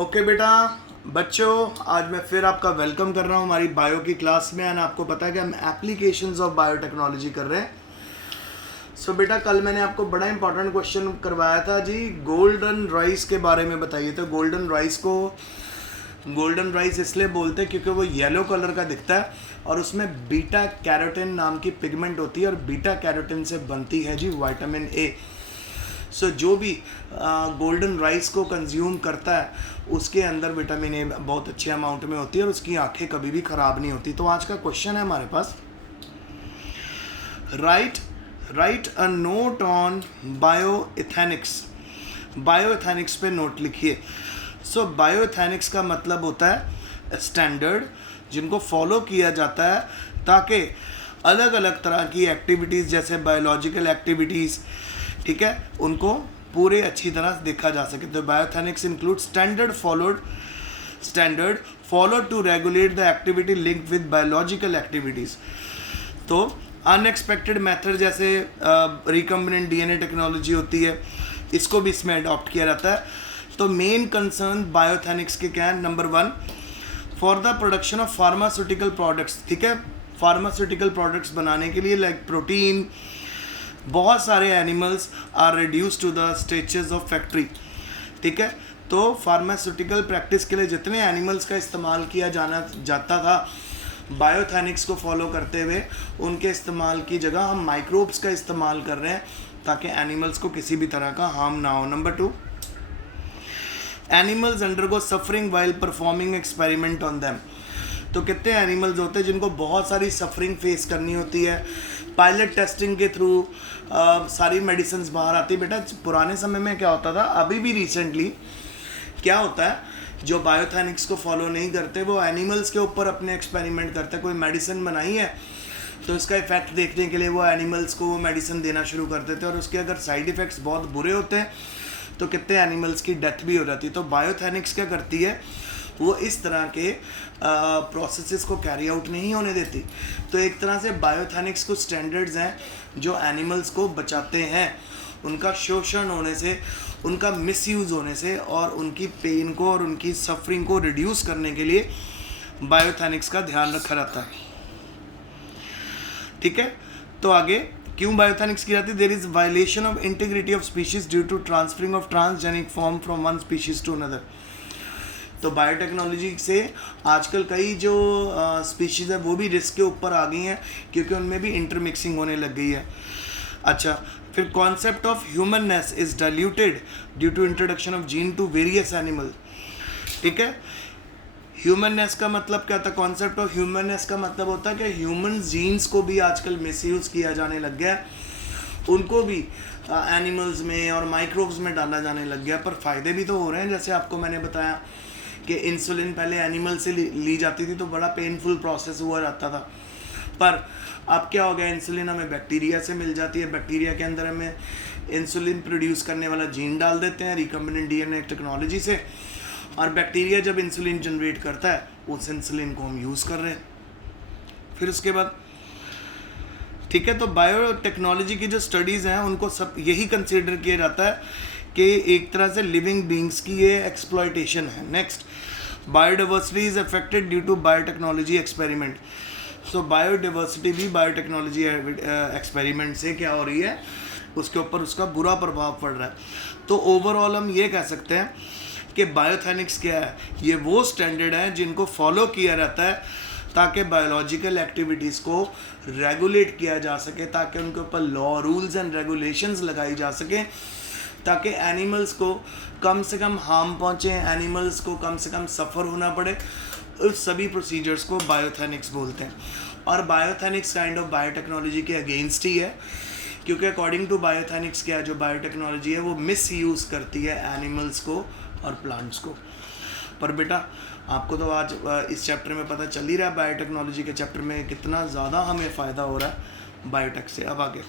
Okay बेटा, बच्चों आज मैं फिर आपका वेलकम कर रहा हूँ हमारी बायो की क्लास में। एंड आपको पता है कि हम एप्लीकेशंस ऑफ बायोटेक्नोलॉजी कर रहे हैं। सो बेटा, कल मैंने आपको बड़ा इंपॉर्टेंट क्वेश्चन करवाया था जी, गोल्डन राइस के बारे में बताइए। तो गोल्डन राइस को गोल्डन राइस इसलिए बोलते हैं क्योंकि वो येलो कलर का दिखता है और उसमें बीटा कैरोटीन नाम की पिगमेंट होती है और बीटा कैरोटीन से बनती है जी विटामिन ए। सो जो भी गोल्डन राइस को कंज्यूम करता है उसके अंदर विटामिन ए बहुत अच्छे अमाउंट में होती है और उसकी आंखें कभी भी ख़राब नहीं होती। तो आज का क्वेश्चन है हमारे पास, राइट अ नोट ऑन बायोइथेनिक्स। बायोइथेनिक्स पे नोट लिखिए। सो बायोइथेनिक्स का मतलब होता है स्टैंडर्ड जिनको फॉलो किया जाता है ताकि अलग अलग तरह की एक्टिविटीज़ जैसे बायोलॉजिकल एक्टिविटीज़, ठीक है, उनको पूरे अच्छी तरह देखा जा सके। तो bioethics include standard followed to regulate the activity linked with biological activities. तो अनएक्सपेक्टेड मेथड जैसे रिकम्बिनेंट डीएनए टेक्नोलॉजी होती है, इसको भी इसमें अडॉप्ट किया जाता है। तो मेन कंसर्न बायोइथेनिक्स के क्या है? Number 1, for the production of pharmaceutical products. ठीक है, फार्मास्यूटिकल प्रोडक्ट्स बनाने के लिए लाइक प्रोटीन, बहुत सारे animals are reduce to the stages of factory. ठीक है, तो फार्मास्यूटिकल प्रैक्टिस के लिए जितने एनिमल्स का इस्तेमाल किया जाता था बायोइथेनिक्स को फॉलो करते हुए, उनके इस्तेमाल की जगह हम माइक्रोब्स का इस्तेमाल कर रहे हैं ताकि एनिमल्स को किसी भी तरह का हार्म ना हो। Number 2, animals undergo suffering while performing experiment on them. तो कितने एनिमल्स होते हैं जिनको बहुत सारी सफरिंग फेस करनी होती है, पायलट टेस्टिंग के थ्रू सारी मेडिसिन बाहर आती है। बेटा पुराने समय में क्या होता था, अभी भी रिसेंटली क्या होता है, जो बायोइथेनिक्स को फॉलो नहीं करते वो एनिमल्स के ऊपर अपने एक्सपेरिमेंट करते हैं। कोई मेडिसिन बनाई है तो इसका इफेक्ट देखने के लिए वो एनिमल्स को वो मेडिसिन देना शुरू कर देते हैं और उसके अगर साइड इफ़ेक्ट्स बहुत बुरे होते हैं तो कितने एनिमल्स की डेथ भी हो जाती है। तो बायोइथेनिक्स क्या करती है, वो इस तरह के प्रोसेसेस को कैरी आउट नहीं होने देती। तो एक तरह से बायोइथेनिक्स कुछ स्टैंडर्ड्स हैं जो एनिमल्स को बचाते हैं उनका शोषण होने से, उनका मिसयूज़ होने से, और उनकी पेन को और उनकी सफरिंग को रिड्यूस करने के लिए बायोइथेनिक्स का ध्यान रखा जाता है। ठीक है, तो आगे क्यों बायोइथेनिक्स की जाती है? There is violation of integrity of species due to transferring of transgenic form from one species to another. तो बायोटेक्नोलॉजी से आजकल कई जो स्पीशीज़ है वो भी रिस्क के ऊपर आ गई हैं क्योंकि उनमें भी इंटरमिक्सिंग होने लग गई है। अच्छा, फिर concept of humanness is diluted due to introduction of gene to various animal. ठीक है, ह्यूमननेस का मतलब क्या था? कॉन्सेप्ट ऑफ ह्यूमननेस का मतलब होता है कि ह्यूमन जीन्स को भी आजकल मिसयूज़ किया जाने लग गया है, उनको भी एनिमल्स में और माइक्रोब्स में डाला जाने लग गया। पर फ़ायदे भी तो हो रहे हैं, जैसे आपको मैंने बताया कि इंसुलिन पहले एनिमल से ली जाती थी तो बड़ा पेनफुल प्रोसेस हुआ जाता था, पर अब क्या हो गया, इंसुलिन हमें बैक्टीरिया से मिल जाती है। बैक्टीरिया के अंदर हमें इंसुलिन प्रोड्यूस करने वाला जीन डाल देते हैं रिकम्बिनेंट डीएनए टेक्नोलॉजी से, और बैक्टीरिया जब इंसुलिन जनरेट करता है उस इंसुलिन को हम यूज़ कर रहे हैं। फिर उसके बाद ठीक है, तो बायोटेक्नोलॉजी की जो स्टडीज़ हैं उनको सब यही कंसिडर किया जाता है कि एक तरह से लिविंग बींग्स की ये एक्सप्लॉयटेशन है। Next, biodiversity is affected due to biotechnology experiment. So biodiversity भी बायोटेक्नोलॉजी एक्सपेरिमेंट से क्या हो रही है, उसके ऊपर उसका बुरा प्रभाव पड़ रहा है। तो ओवरऑल हम ये कह सकते हैं कि बायोइथेनिक्स क्या है, ये वो स्टैंडर्ड हैं जिनको फॉलो किया जाता है ताकि बायोलॉजिकल एक्टिविटीज़ को रेगुलेट किया जा सके, ताकि उनके ऊपर लॉ, रूल्स एंड रेगुलेशंस लगाई जा सकें, ताकि एनिमल्स को कम से कम हार्म पहुँचे, एनिमल्स को कम से कम सफ़र होना पड़े। उस सभी प्रोसीजर्स को बायोइथेनिक्स बोलते हैं। और बायोइथेनिक्स काइंड ऑफ बायोटेक्नोलॉजी के अगेंस्ट ही है, क्योंकि अकॉर्डिंग टू बायोइथेनिक्स क्या है, जो बायोटेक्नोलॉजी है वो मिस यूज़ करती है एनिमल्स को और प्लांट्स को। पर बेटा आपको तो आज इस चैप्टर में पता चल ही रहा है बायोटेक्नोलॉजी के चैप्टर में कितना ज़्यादा हमें फ़ायदा हो रहा है बायोटेक से। अब आगे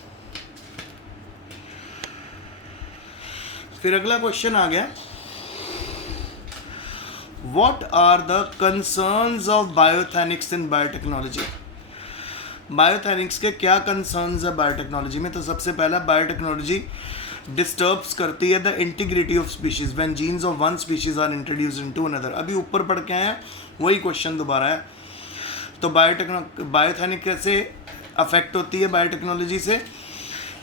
फिर अगला क्वेश्चन आ गया, what are the concerns of bioethics in biotechnology. Bioethics के क्या कंसर्न्स है बायोटेक्नोलॉजी में? तो सबसे पहला, बायोटेक्नोलॉजी डिस्टर्ब्स करती है the integrity of species when genes of one species are introduce into another. अभी ऊपर पढ़ के आए हैं, वही क्वेश्चन दोबारा है। तो बायोथेनिक कैसे अफेक्ट होती है बायोटेक्नोलॉजी से?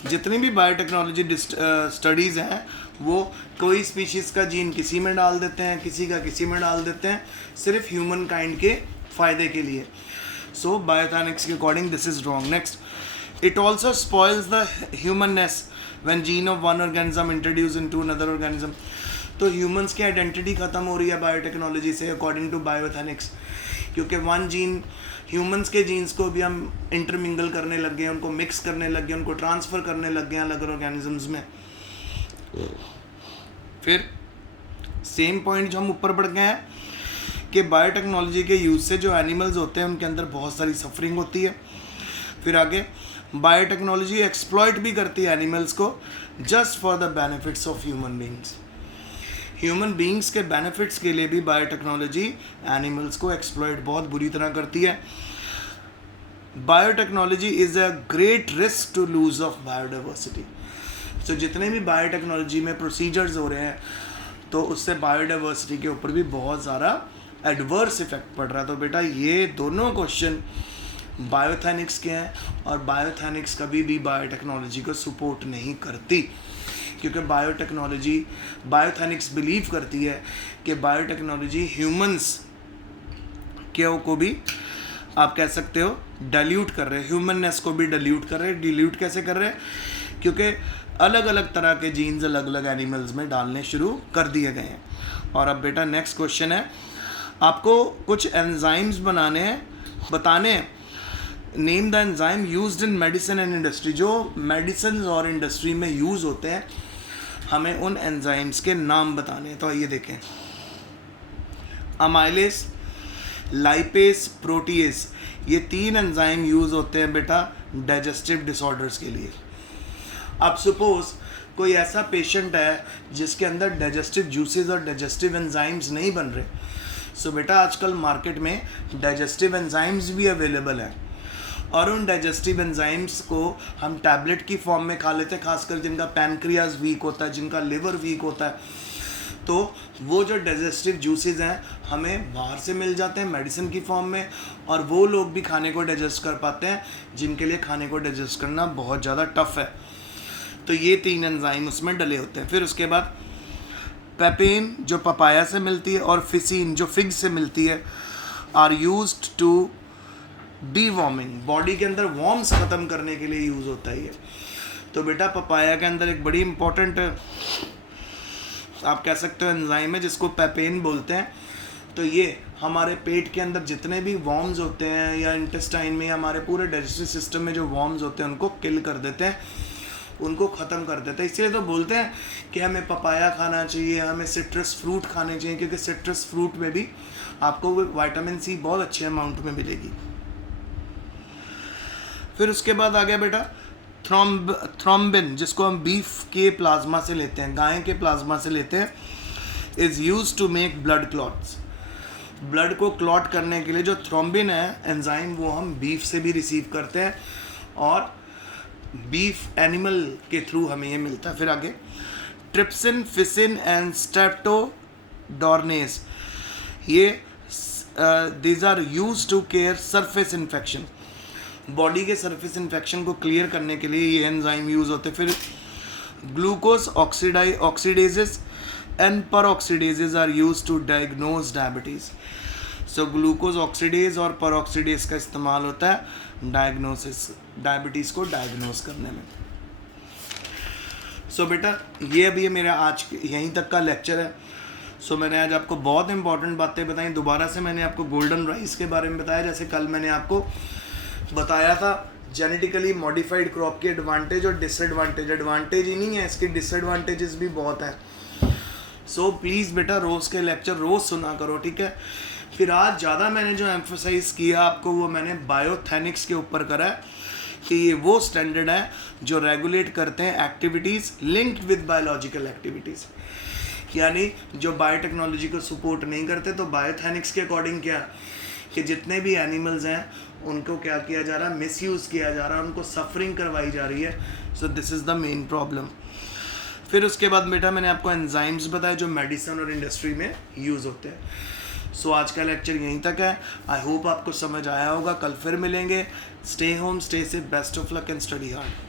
जितनी भी बायोटेक्नोलॉजी स्टडीज़ हैं वो कोई स्पीशीज़ का जीन किसी में डाल देते हैं, किसी का किसी में डाल देते हैं, सिर्फ ह्यूमन काइंड के फ़ायदे के लिए। सो बायोथेनिक्स के according this is wrong. Next, it also spoils the humanness when gene of one organism introduced into another organism। तो ह्यूमंस की आइडेंटिटी ख़त्म हो रही है बायोटेक्नोलॉजी से अकॉर्डिंग टू बायोथेनिक्स, क्योंकि वन जीन, ह्यूमंस के जीन्स को भी हम इंटरमिंगल करने लग गए, उनको मिक्स करने लग गए, उनको ट्रांसफ़र करने लग गए अलग अलग ऑर्गेनिजम्स में। फिर सेम पॉइंट जो हम ऊपर बढ़ गए हैं कि बायोटेक्नोलॉजी के यूज़ से जो एनिमल्स होते हैं उनके अंदर बहुत सारी सफरिंग होती है। फिर आगे बायोटेक्नोलॉजी एक्सप्लॉइट भी करती है एनिमल्स को just for the benefits of human beings. Human beings के बेनिफिट्स के लिए भी बायोटेक्नोलॉजी एनिमल्स को एक्सप्लॉइट बहुत बुरी तरह करती है। Biotechnology is a great risk to lose of biodiversity. तो जितने भी बायोटेक्नोलॉजी में प्रोसीजर्स हो रहे हैं तो उससे बायोडाइवर्सिटी के ऊपर भी बहुत ज़्यादा एडवर्स इफेक्ट पड़ रहा है। तो बेटा ये दोनों क्वेश्चन बायोथेनिक्स के हैं और बायोथेनिक्स कभी भी बायोटेक्नोलॉजी को सपोर्ट नहीं करती, क्योंकि बायोथेनिक्स बिलीव करती है कि बायोटेक्नोलॉजी ह्यूमंस को भी आप कह सकते हो डाइल्यूट कर रहे हैं, ह्यूमननेस को भी डाइल्यूट कर रहे हैं। डिल्यूट कैसे कर रहे हैं? क्योंकि अलग अलग तरह के जीन्स अलग अलग एनिमल्स में डालने शुरू कर दिए गए हैं। और अब बेटा नेक्स्ट क्वेश्चन है, आपको कुछ एंजाइम्स बनाने हैं, बताने हैं। Name the enzyme used in medicine and industry. जो मेडिसिन और इंडस्ट्री में यूज़ होते हैं, हमें उन एंजाइम्स के नाम बताने हैं। तो आइए देखें, अमाइलेज, लाइपेज, प्रोटीएज, ये 3 एंजाइम यूज़ होते हैं बेटा डाइजेस्टिव डिसऑर्डर्स के लिए। अब सपोज कोई ऐसा पेशेंट है जिसके अंदर डाइजेस्टिव जूसेस और डाइजेस्टिव एंजाइम्स नहीं बन रहे। सो बेटा आजकल मार्केट में डाइजेस्टिव एंजाइम्स भी अवेलेबल हैं और उन डाइजेस्टिव एंजाइम्स को हम टैबलेट की फॉर्म में खा लेते हैं, खासकर जिनका पैनक्रियाज वीक होता है, जिनका लिवर वीक होता है। तो वो जो डाइजेस्टिव जूसेस हैं हमें बाहर से मिल जाते हैं मेडिसिन की फॉर्म में, और वो लोग भी खाने को डाइजेस्ट कर पाते हैं जिनके लिए खाने को डाइजेस्ट करना बहुत ज़्यादा टफ है। तो ये 3 एंजाइम उसमें डले होते हैं। फिर उसके बाद पेपेन जो पपाया से मिलती है और फिसीन जो फिग से मिलती है are used to deworming, body के अंदर वॉर्म्स ख़त्म करने के लिए यूज़ होता है ये। तो बेटा पपाया के अंदर एक बड़ी इंपॉर्टेंट आप कह सकते हो एंजाइम है जिसको पेपेन बोलते हैं। तो ये हमारे पेट के अंदर जितने भी वॉर्म्स होते हैं या इंटेस्टाइन में, हमारे पूरे डाइजेस्टिव सिस्टम में जो वॉर्म्स होते हैं उनको किल कर देते हैं, उनको ख़त्म कर देते हैं। इसलिए तो बोलते हैं कि हमें पपाया खाना चाहिए, हमें सिट्रस फ्रूट खाने चाहिए, क्योंकि सिट्रस फ्रूट में भी आपको विटामिन सी बहुत अच्छे अमाउंट में मिलेगी। फिर उसके बाद आ गया बेटा थ्रोम्बिन, जिसको हम बीफ के प्लाज्मा से लेते हैं, गाय के प्लाज्मा से लेते हैं, is use to make blood clots. Blood को क्लॉट करने के लिए जो थ्रोम्बिन है एंजाइम, वो हम बीफ से भी रिसीव करते हैं और बीफ एनिमल के थ्रू हमें ये मिलता है। फिर आगे ट्रिप्सिन, फिसिन एंड स्ट्रेप्टोडोर्नेस, ये these are use to care surface infection, body के सरफेस इन्फेक्शन को क्लियर करने के लिए ये एंजाइम यूज़ होते हैं। फिर glucose oxidases and peroxidases are use to diagnose diabetes. So glucose oxidase और परऑक्सीडेज का इस्तेमाल होता है डायबिटीज़ को डायग्नोज करने में। सो बेटा ये अभी मेरा आज यहीं तक का लेक्चर है। सो मैंने आज आपको बहुत इंपॉर्टेंट बातें बताई। दोबारा से मैंने आपको गोल्डन राइस के बारे में बताया, जैसे कल मैंने आपको बताया था जेनेटिकली मॉडिफाइड क्रॉप के एडवांटेज और डिसएडवांटेज। एडवांटेज ही नहीं है, इसके डिसएडवांटेजेस भी बहुत है। सो प्लीज़ बेटा रोज़ के लेक्चर रोज़ सुना करो, ठीक है। फिर आज ज़्यादा मैंने जो एम्फोसाइज़ किया आपको, वो मैंने बायोथेनिक्स के ऊपर करा है कि ये वो स्टैंडर्ड है जो रेगुलेट करते हैं activities linked with biological activities, यानी जो बायोटेक्नोलॉजी को सपोर्ट नहीं करते। तो बायोथेनिक्स के अकॉर्डिंग क्या कि जितने भी एनिमल्स हैं उनको क्या किया जा रहा है, मिसयूज़ किया जा रहा है, उनको सफरिंग करवाई जा रही है। So this is the main problem. फिर उसके बाद बेटा मैंने आपको एंजाइम्स बताए जो मेडिसिन और इंडस्ट्री में यूज़ होते हैं। सो आज का लेक्चर यहीं तक है। आई होप आपको समझ आया होगा। कल फिर मिलेंगे। Stay home, stay safe, best of luck and study hard.